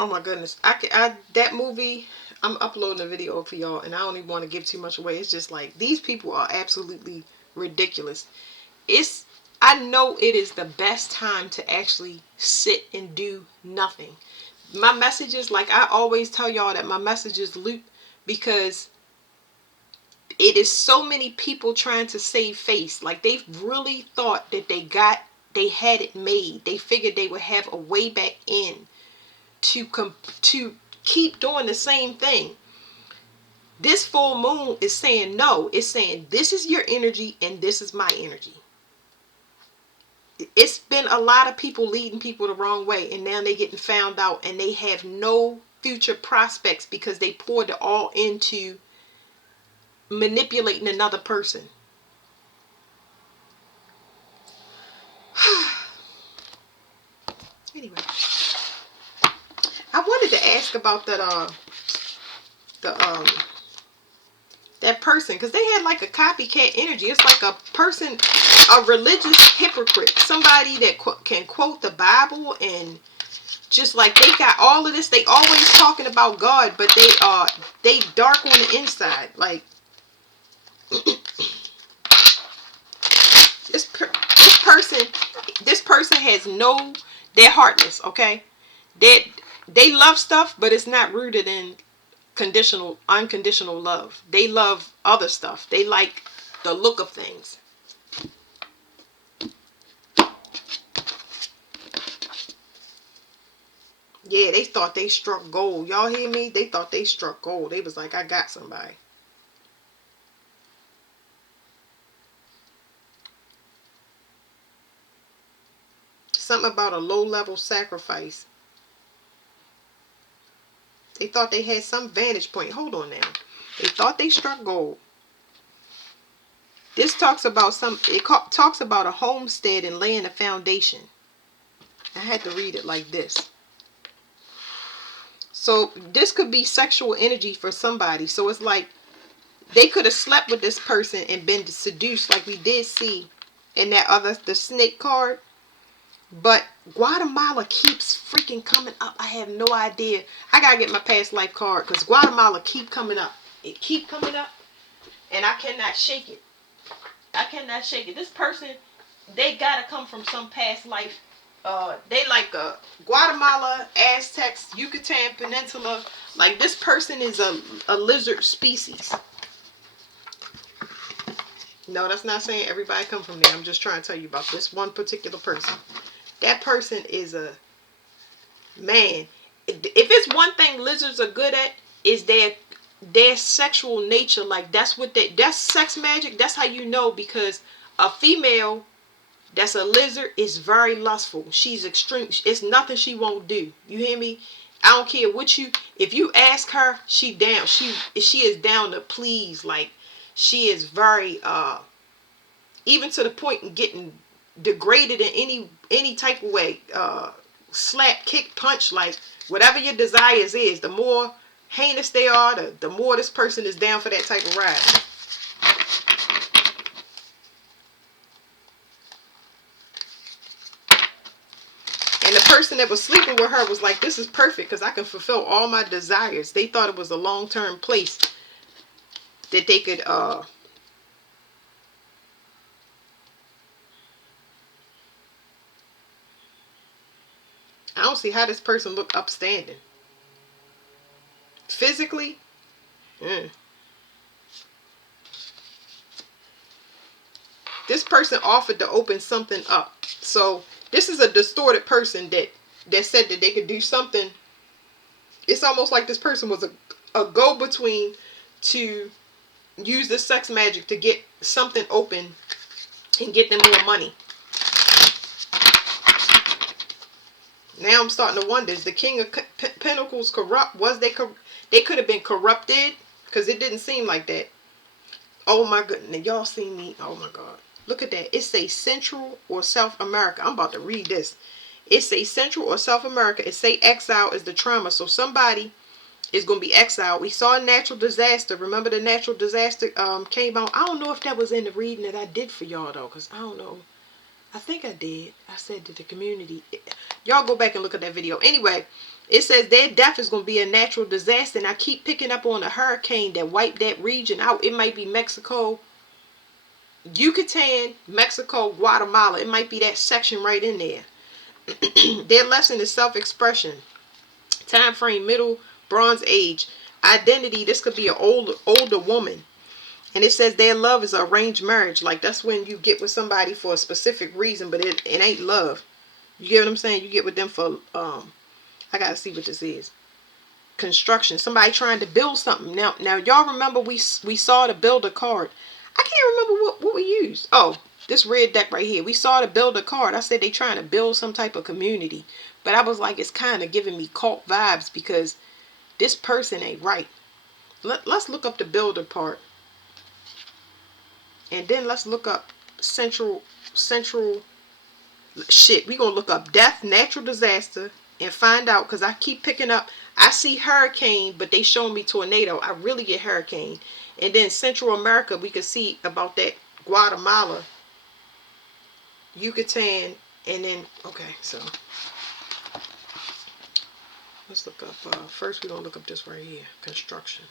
Oh my goodness. That movie, I'm uploading a video for y'all, and I don't even want to give too much away. It's just like, these people are absolutely ridiculous. It's, I know it is the best time to actually sit and do nothing. My messages, like I always tell y'all, that my messages loop, because it is so many people trying to save face. Like, they've really thought that they had it made. They figured they would have a way back in to keep doing the same thing. This full moon is saying no. It's saying this is your energy and this is my energy. It's been a lot of people leading people the wrong way, and now they're getting found out, and they have no future prospects because they poured it all into manipulating another person. Anyway, I wanted to ask about the that person, because they had like a copycat energy. It's like a person, a religious hypocrite, somebody that can quote the Bible, and just like they got all of this. They always talking about God, but they dark on the inside. Like this person has no, they're heartless. Okay, they love stuff, but it's not rooted in unconditional love. They love other stuff. They like the look of things. Yeah, they thought they struck gold. Y'all hear me? They thought they struck gold. They was like, I got somebody. Something about a low-level sacrifice. They thought they had some vantage point. Hold on now. They thought they struck gold. This talks about talks about a homestead and laying a foundation. I had to read it like this. So this could be sexual energy for somebody. So it's like they could have slept with this person and been seduced, like we did see in that other, the snake card. But Guatemala keeps freaking coming up. I have no idea. I gotta get my past life card, because Guatemala keep coming up. It keep coming up, and I cannot shake it. I cannot shake it. This person, they gotta come from some past life. They like Guatemala, Aztecs, Yucatan Peninsula. Like, this person is a lizard species. No, that's not saying everybody come from there. I'm just trying to tell you about this one particular person. That person is a man. If it's one thing lizards are good at, is their sexual nature. Like, that's sex magic. That's how you know, because a female that's a lizard is very lustful. She's extreme. It's nothing she won't do. You hear me? I don't care what if you ask her, she down. She is down to please. Like, she is very even to the point of getting degraded in any type of way. Slap, kick, punch, like whatever your desires is, the more heinous they are, the more this person is down for that type of ride. And the person that was sleeping with her was like, this is perfect because I can fulfill all my desires. They thought it was a long-term place that they could I don't see how this person looked upstanding. Physically, this person offered to open something up. So this is a distorted person that said that they could do something. It's almost like this person was a go-between to use this sex magic to get something open and get them more money. Now I'm starting to wonder, is the King of Pentacles corrupt? They could have been corrupted, because it didn't seem like that. Oh my goodness, y'all see me? Oh my God. Look at that. It says Central or South America. I'm about to read this. It says Central or South America. It say exile is the trauma. So somebody is going to be exiled. We saw a natural disaster. Remember the natural disaster came out? I don't know if that was in the reading that I did for y'all though, because I don't know. I think I did. I said to the community. Y'all go back and look at that video. Anyway, It says their death is going to be a natural disaster. And I keep picking up on a hurricane that wiped that region out. It might be Mexico, Yucatan, Mexico, Guatemala. It might be that section right in there. Their lesson is self-expression. Time frame, middle bronze age. Identity, this could be an older woman. And it says their love is arranged marriage. Like, that's when you get with somebody for a specific reason, but it ain't love. You get what I'm saying? You get with them for, I gotta see what this is. Construction. Somebody trying to build something. Now y'all remember we saw the builder card. I can't remember what we used. Oh, this red deck right here. We saw the builder card. I said they trying to build some type of community. But I was like, it's kind of giving me cult vibes because this person ain't right. Let's look up the builder part. And then let's look up central shit. We're going to look up death, natural disaster, and find out, because I keep picking up, I see hurricane, but they showing me tornado. I really get hurricane. And then Central America, we could see about that Guatemala, Yucatan, and then, okay, so let's look up, first we're going to look up this right here, construction.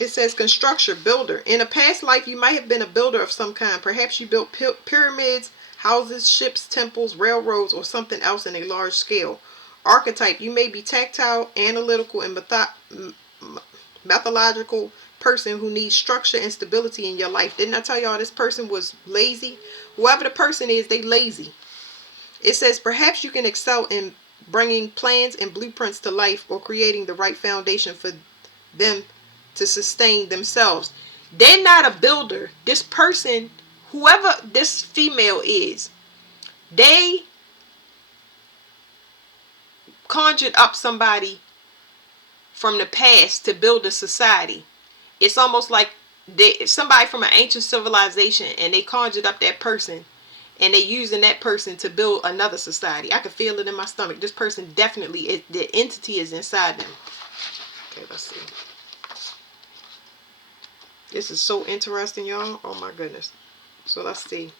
It says construction, builder. In a past life, you might have been a builder of some kind. Perhaps you built pyramids, houses, ships, temples, railroads, or something else in a large scale. Archetype, you may be tactile, analytical, and methodological person who needs structure and stability in your life. Didn't I tell y'all this person was lazy? Whoever the person is, they lazy. It says perhaps you can excel in bringing plans and blueprints to life or creating the right foundation for them to sustain themselves. They're not a builder. This person, whoever this female is, they conjured up somebody from the past to build a society. It's almost like somebody from an ancient civilization, and they conjured up that person, and they using that person to build another society. I can feel it in my stomach. This person definitely, the entity is inside them. Okay, let's see. This is so interesting, y'all. Oh my goodness. So let's see.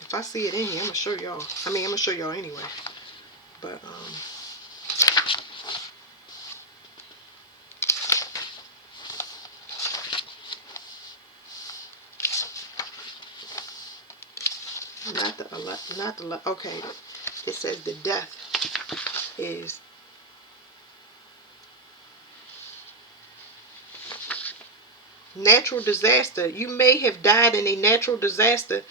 If I see it in here, I'm gonna show y'all. I mean, I'm gonna show y'all anyway. But okay. It says the death is natural disaster. You may have died in a natural disaster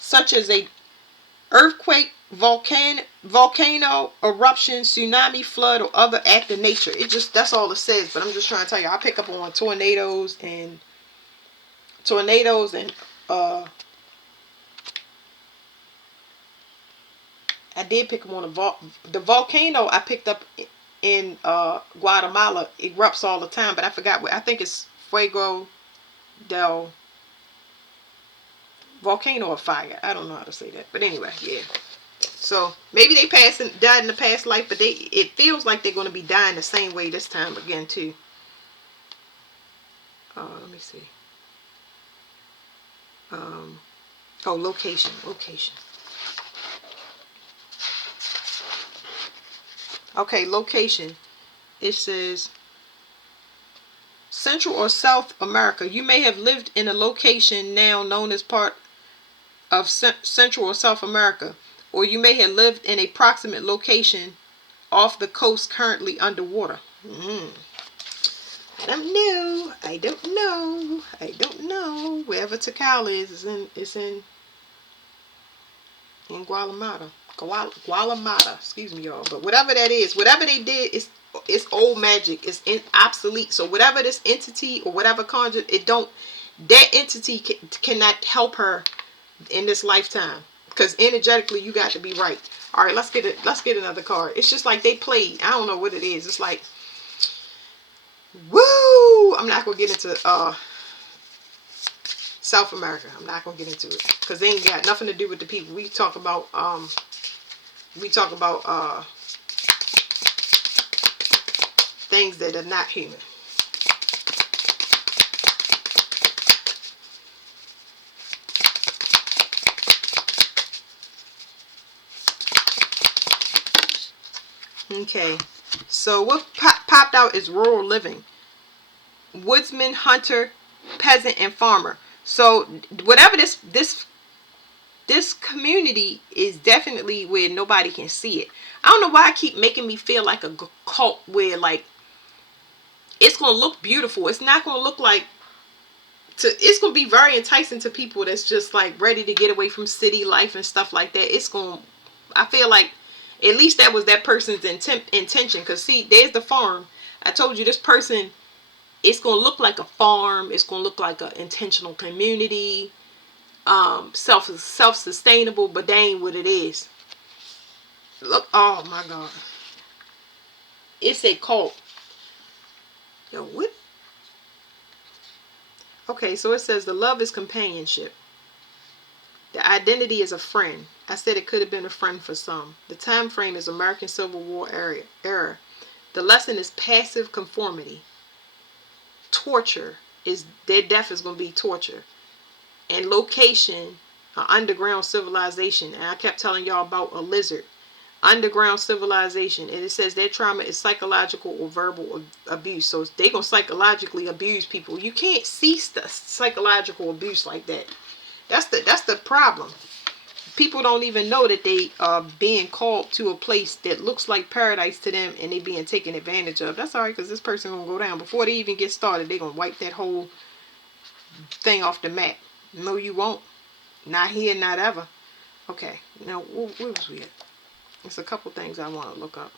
such as a earthquake, volcano eruption, tsunami, flood, or other act of nature. That's all it says. But I'm just trying to tell you, I pick up on tornadoes and I did pick up on the volcano. I picked up in Guatemala. It erupts all the time, but I forgot what. I think it's Fuego del Volcano of Fire. I don't know how to say that, but anyway, yeah. So maybe they died in the past life, but it feels like they're going to be dying the same way this time again too. Let me see. Location. Okay, location. It says Central or South America. You may have lived in a location now known as part of Central or South America, or you may have lived in a proximate location off the coast currently underwater. I don't know. Wherever Tikal is in Guatemala. Excuse me, y'all. But whatever that is, whatever they did, it's old magic. It's obsolete. So whatever this entity or whatever conjured, that entity cannot help her in this lifetime, because energetically you got to be right. All right, let's get another card. It's just like they played. I don't know what it is. It's like, woo! I'm not gonna get into South America. I'm not gonna get into it because they ain't got nothing to do with the people. We talk about things that are not human. Okay. So what popped out is rural living. Woodsman, hunter, peasant, and farmer. So whatever this community is definitely where nobody can see it. I don't know why I keep making me feel like a cult where like it's gonna look beautiful. It's not gonna look like it's gonna be very enticing to people that's just like ready to get away from city life and stuff like that. I feel like at least that was that person's intention. Cause see, there's the farm. I told you this person. It's gonna look like a farm. It's gonna look like an intentional community. Self-sustainable, but they ain't what it is. Look, oh my god, it's a cult. Yo, what? Okay, so it says the love is companionship. The identity is a friend. I said it could have been a friend for some. The time frame is American Civil War era. The lesson is passive conformity. Torture is their death is going to be torture. And location, underground civilization. And I kept telling y'all about a lizard. Underground civilization, and it says their trauma is psychological or verbal abuse. So they're gonna psychologically abuse people. You can't see psychological abuse like that. That's the problem. People don't even know that they are being called to a place that looks like paradise to them, and they being taken advantage of. That's alright, because this person gonna go down before they even get started. They're gonna wipe that whole thing off the map. No, you won't. Not here, not ever. Okay, now where was we at? There's a couple things I want to look up.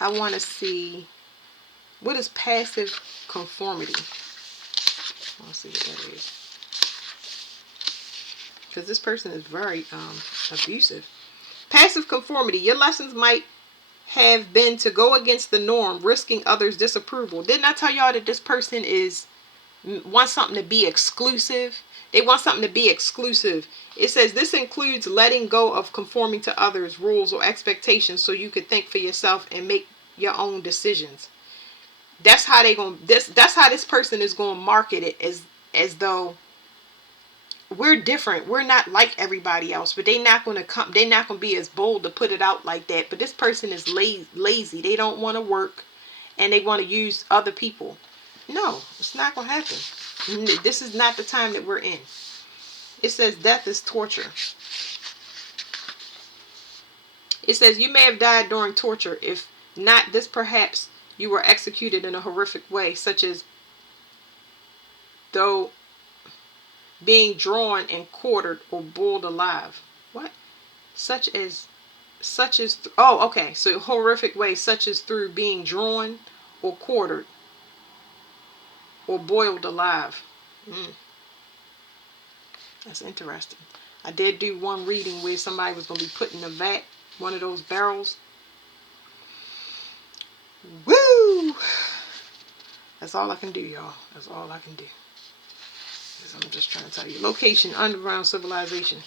I want to see what is passive conformity. I want to see what that is. Because this person is very abusive. Passive conformity. Your lessons might have been to go against the norm, risking others' disapproval. Didn't I tell y'all that this person wants something to be exclusive? They want something to be exclusive. It says this includes letting go of conforming to others' rules or expectations so you could think for yourself and make your own decisions. That's how that's how this person is going to market it, as though we're different. We're not like everybody else, but they're not going to be as bold to put it out like that. But this person is lazy. They don't want to work, and they want to use other people. No, it's not going to happen. This is not the time that we're in. It says death is torture. It says you may have died during torture. If not this, perhaps you were executed in a horrific way, such as though being drawn and quartered or boiled alive. What? Oh, okay. So horrific way, such as through being drawn or quartered or boiled alive. That's interesting. I did do one reading where somebody was going to be put in a vat, one of those barrels. Woo! That's all I can do, y'all. That's all I can do. I'm just trying to tell you. Location, underground civilization.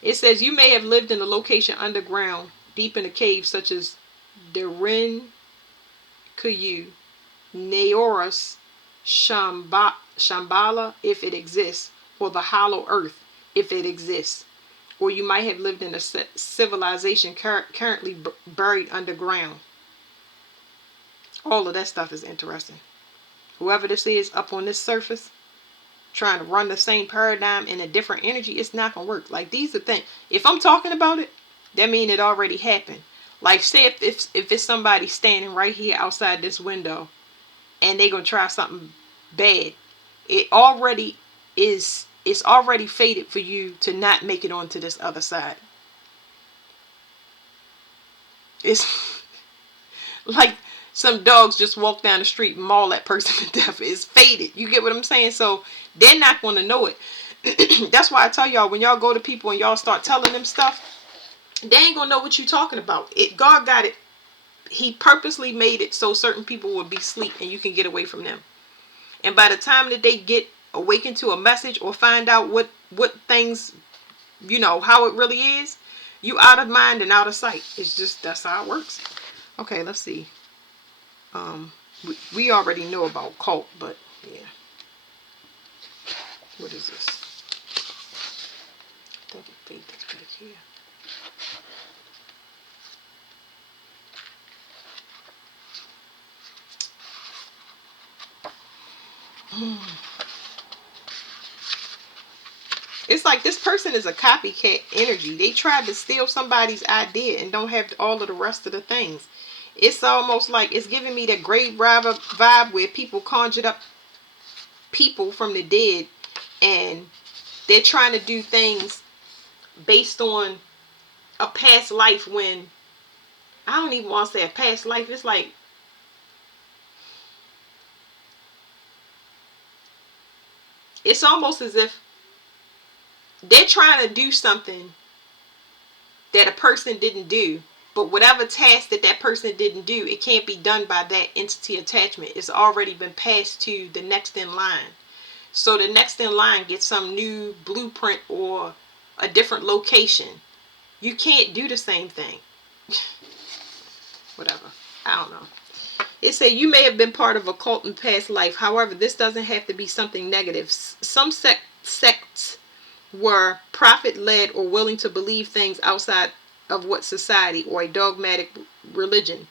It says you may have lived in a location underground, deep in a cave, such as the Ren Kuyu, Naoris, Shambhala, if it exists, or the Hollow Earth, if it exists. Or you might have lived in a civilization currently buried underground. All of that stuff is interesting. Whoever this is up on this surface, trying to run the same paradigm in a different energy, it's not going to work. Like, these are things. If I'm talking about it, that means it already happened. Like, say if it's somebody standing right here outside this window and they're going to try something bad, it's already fated for you to not make it onto this other side. It's like some dogs just walk down the street and maul that person to death. It's fated. You get what I'm saying? So they're not going to know it. That's why I tell y'all, when y'all go to people and y'all start telling them stuff, they ain't going to know what you're talking about. God got it. He purposely made it so certain people would be asleep and you can get away from them. And by the time that they get awakened to a message or find out what things, how it really is, you out of mind and out of sight. It's just, that's how it works. Okay, let's see. We already know about cult, but yeah. What is this? I think it's back here. It's like this person is a copycat energy. They tried to steal somebody's idea and don't have all of the rest of the things. It's almost like it's giving me that grave robber vibe where people conjured up people from the dead and they're trying to do things based on a past life when I don't even want to say a past life. It's like it's almost as if they're trying to do something that a person didn't do, but whatever task that that person didn't do, it can't be done by that entity attachment. It's already been passed to the next in line. So the next in line gets some new blueprint or a different location. You can't do the same thing. Whatever. I don't know. It said you may have been part of a cult in past life. However, this doesn't have to be something negative. Some sects were profit-led or willing to believe things outside of what society or a dogmatic religion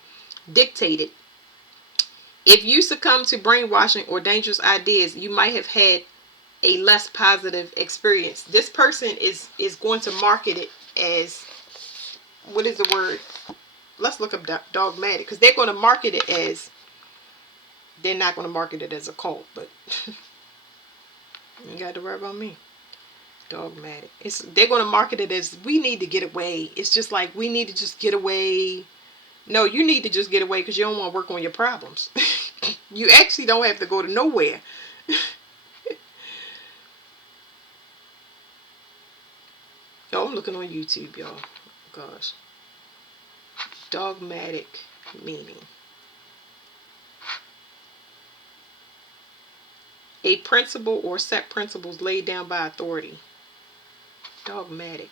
dictated. If you succumb to brainwashing or dangerous ideas, you might have had a less positive experience. This person is going to market it as, what is the word? Let's look up dogmatic, because they're going to market it as, they're not going to market it as a cult, but you got to worry about me. Dogmatic. They're going to market it as, we need to get away. It's just like, we need to just get away. No, you need to just get away because you don't want to work on your problems. You actually don't have to go to nowhere. Oh, I'm looking on YouTube, y'all. Gosh. Dogmatic meaning. A principle or set principles laid down by authority. Dogmatic.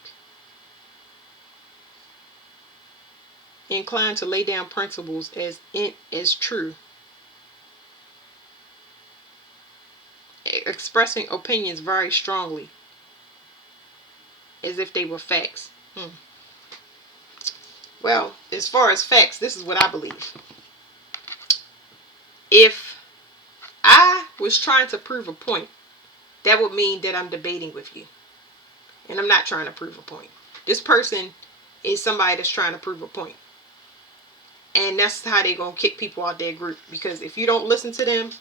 Inclined to lay down principles as true. Expressing opinions very strongly, as if they were facts. Well, as far as facts, this is what I believe. If I was trying to prove a point, that would mean that I'm debating with you. And I'm not trying to prove a point. This person is somebody that's trying to prove a point. And that's how they're going to kick people out their group. Because if you don't listen to them,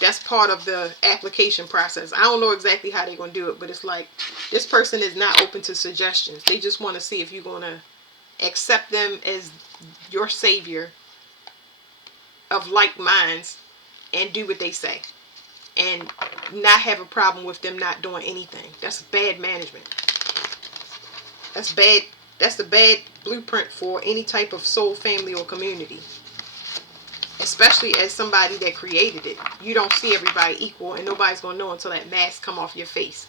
that's part of the application process. I don't know exactly how they're going to do it, but it's like this person is not open to suggestions. They just want to see if you're going to accept them as your savior of like minds and do what they say. And not have a problem with them not doing anything. That's bad management. That's bad. That's a bad blueprint for any type of soul family or community. Especially as somebody that created it. You don't see everybody equal, and nobody's going to know until that mask come off your face.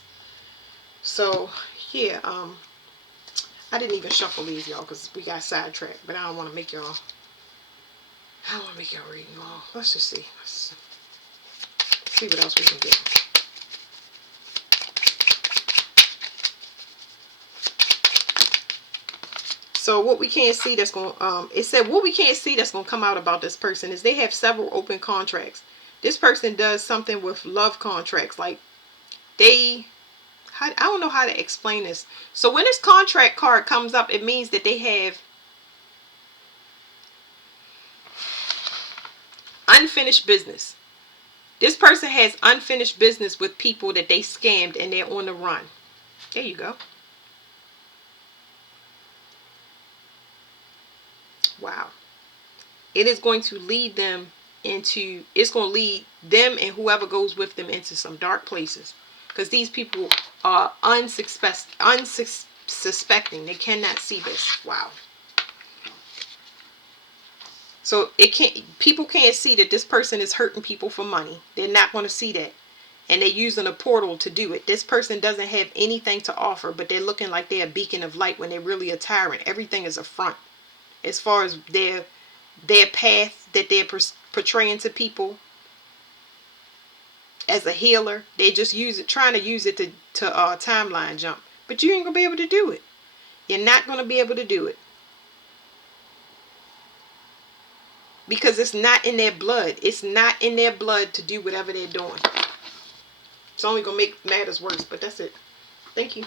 So, yeah, I didn't even shuffle these, y'all, because we got sidetracked. But I don't want to make y'all, read them all. Let's just see. Let's see what else we can get. So what we can't see that's going it said what we can't see that's going to come out about this person is they have several open contracts. This person does something with love contracts. Like I don't know how to explain this. So when this contract card comes up, it means that they have unfinished business. This person has unfinished business with people that they scammed and they're on the run. There you go. Wow. It is going to lead them into, it's going to lead them and whoever goes with them into some dark places. Because these people are unsuspecting. They cannot see this. Wow. So people can't see that this person is hurting people for money. They're not going to see that. And they're using a portal to do it. This person doesn't have anything to offer, but they're looking like they're a beacon of light when they're really a tyrant. Everything is a front. As far as their path that they're portraying to people as a healer, they just trying to use it to timeline jump. But you ain't gonna be able to do it. You're not gonna be able to do it. because it's not in their blood. It's not in their blood to do whatever they're doing. It's only going to make matters worse, but that's it. Thank you.